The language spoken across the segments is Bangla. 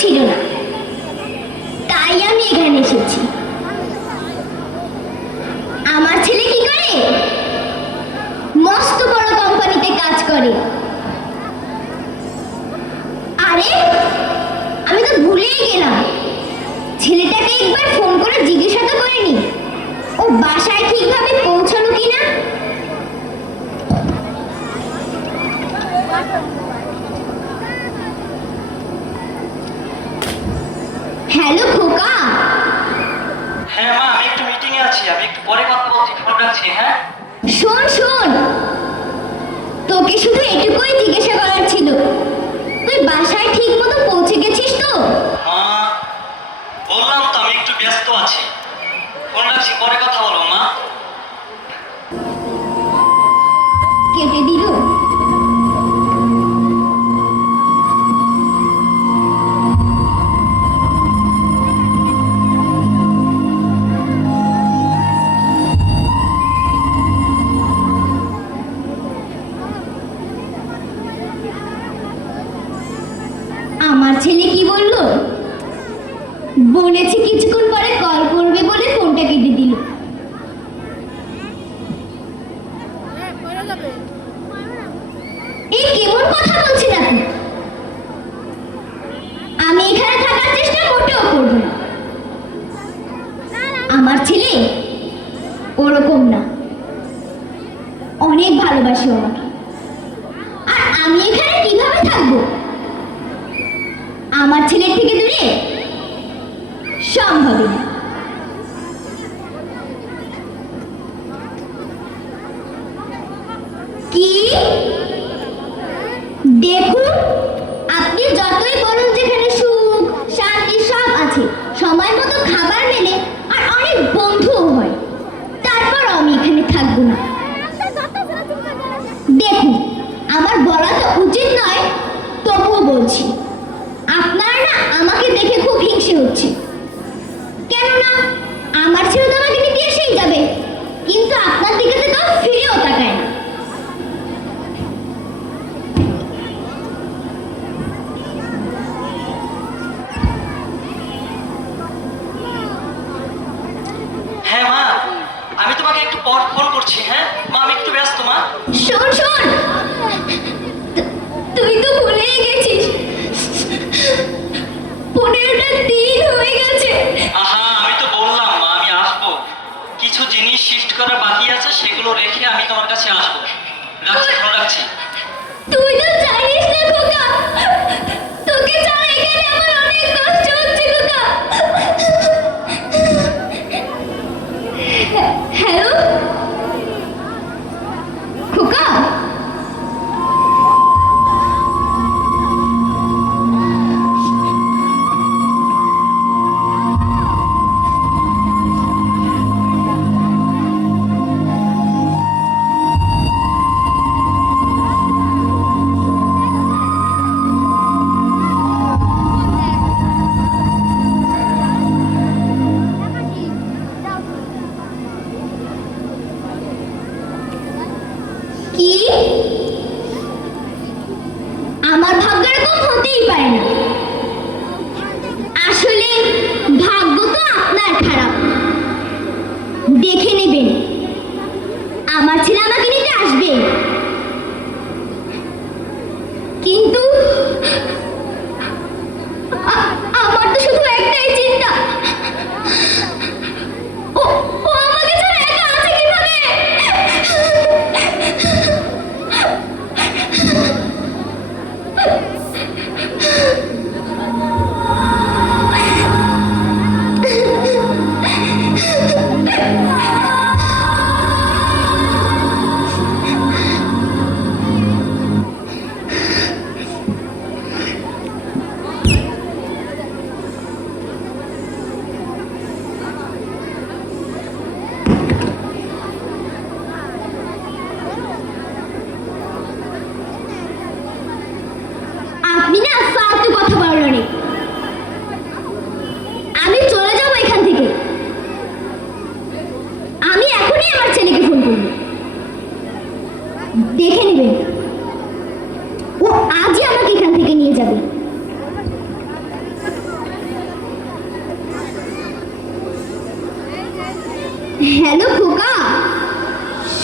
ছিল না, তাই আমি এখানে এসেছি। আমার ছেলে কি করে? মস্ত বড় কোম্পানিতে কাজ করে। আরে আমি তো ভুলেই গেলাম, ছেলেটাকে একবার ফোন করে জিজ্ঞাসা তো করিনি ও বাসায় ঠিকভাবে পৌঁছালো কিনা। হ্যালো খোকা। হ্যাঁ মা, আমি একটু মিটিং এ আছি, আমি একটু পরে কথা বলছি, ফোন রাখছি। হ্যাঁ শোন শোন, তোকে শুধু এটুকুই জিজ্ঞাসা করার ছিল, তুই বাসায় ঠিক মতো পৌঁছে গেছিস তো? মা, বললাম তো আমি একটু ব্যস্ত আছি, ফোন রাখছি, পরে কথা বলো মা। কেটে দিল। আমার ছেলে কি বললো? বলেছে কিছুক্ষণ পরে কল করবে বলে ফোনটা কেটে দিল। এই কেমন কথা বলছেন আপনি? আমি এখানে থাকার চেষ্টা মোটেও করব না। আমার ছেলে ওরকম না, অনেক ভালোবাসে আমাকে। আর আমি এখানে কিভাবে থাকবো? আমার ছেলের থেকে দূরে সম্ভব না। কি দেখুন, আপনি যতই বলুন যেখানে সুখ শান্তি সব আছে, সময় মতো খাবার মেলে আর অনেক বন্ধুও হয়, তারপর আমি এখানে থাকবো না। দেখুন, আমার বলা তো উচিত নয়, তবুও বলছি, আপনার না আমাকে দেখে খুব হিংসে হচ্ছে। কেননা আমার ছেলে তো আমাকে নিতে এসেই যাবে, কিন্তু আপনার দিকে তো কেউ ফিরেও তাকায় না। হ্যাঁ মা, আমি তোমাকে একটু পর ফোন করছি। হ্যাঁ মা, আমি একটু ব্যস্ত মা। শোন শোন, তুই তো ভুলেই গেছিস, 15টা দিন হয়ে গেছে। আহা, আমি তো বললাম মা আমি আসবো, কিছু জিনিস শিফট করা বাকি আছে, সেগুলো রেখে আমি তোমার কাছে আসবো। রাখছি, ফোন রাখছি। তুই তো জানিস না খোকা, তোকে ছাড়া এখানে আমার অনেক কষ্ট হচ্ছে খোকা। হ্যালো খোকা, কি আমার ভাগ্য এরকম হতেই পারে না। আসলে ভাগ্য তো আপনার খারাপ। দেখে নেবেন, আমার ছেলে আমাকে নিতে আসবে, কিন্তু আমার তো শুধু একটাই চিন্তা, ও ও আমাকে ছাড়া একা আছে কিভাবে?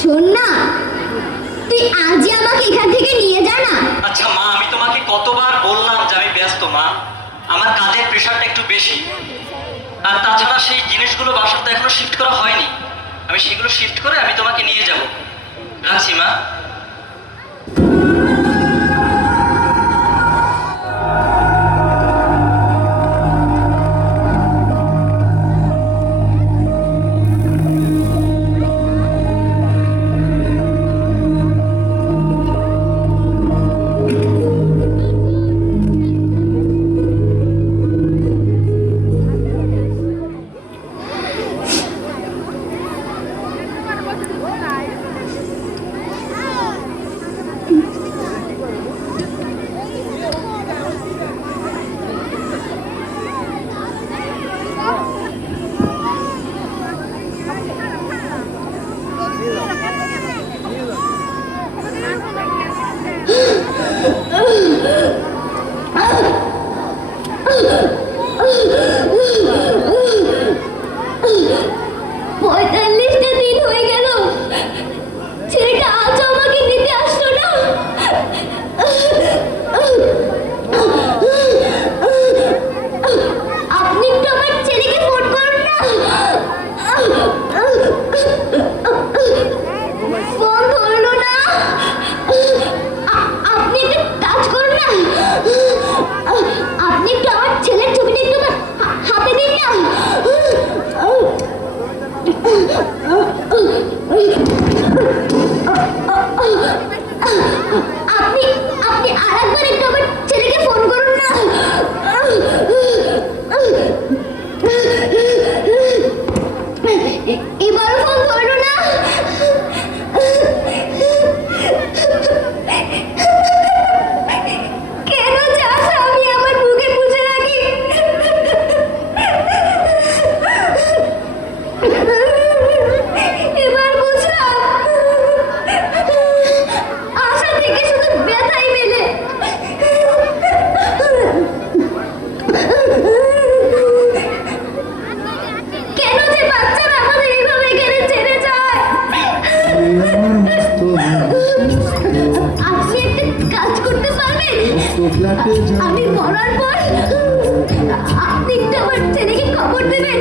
শোন না, তুই আজই আমাকে এখান থেকে নিয়ে যা না। আচ্ছা মা, আমি তোমাকে কতবার বললাম যে আমি ব্যস্ত মা, আমার কাজের প্রেশারটা একটু বেশি। আর তাছাড়া সেই জিনিসগুলো বাসাতে এখনো শিফট করা হয়নি, আমি সেগুলো শিফট করে আমি তোমাকে নিয়ে যাব। রাখছি মা। পঁয়তাল্লিশটা দিন হয়ে গেল, ছেলেটা আজ আমাকে নিতে আসলো না। আপনি একটু আমার ছেলেকে ফোন করুন না। ফোন ধরলো না। আপনি একটু টাচ করুন না। আপনি একটু আমার ছেলের ছবিটা একটু আমার হাতে দিন না। আপনি আপনি আরেকবার একটু আমার ছেলেকে ফোন করুন না। এবার ফোন করো না। কেন চাস আমি আমার বুকে পুষে রাখি? এবার বুঝলাম, আশা থেকে শুধু ব্যথাই মেলে। কেন যে বাচ্চারা আমাদের এইভাবে এখানে ছেড়ে যায়? আপনি একটা কাজ করতে পারবেন? আমি মরার পর আপনি একটু আমার ছেলেকে খবর দেবেন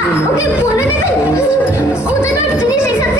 আর ওকে বলে দেবেন ও যেন জিনিস এখান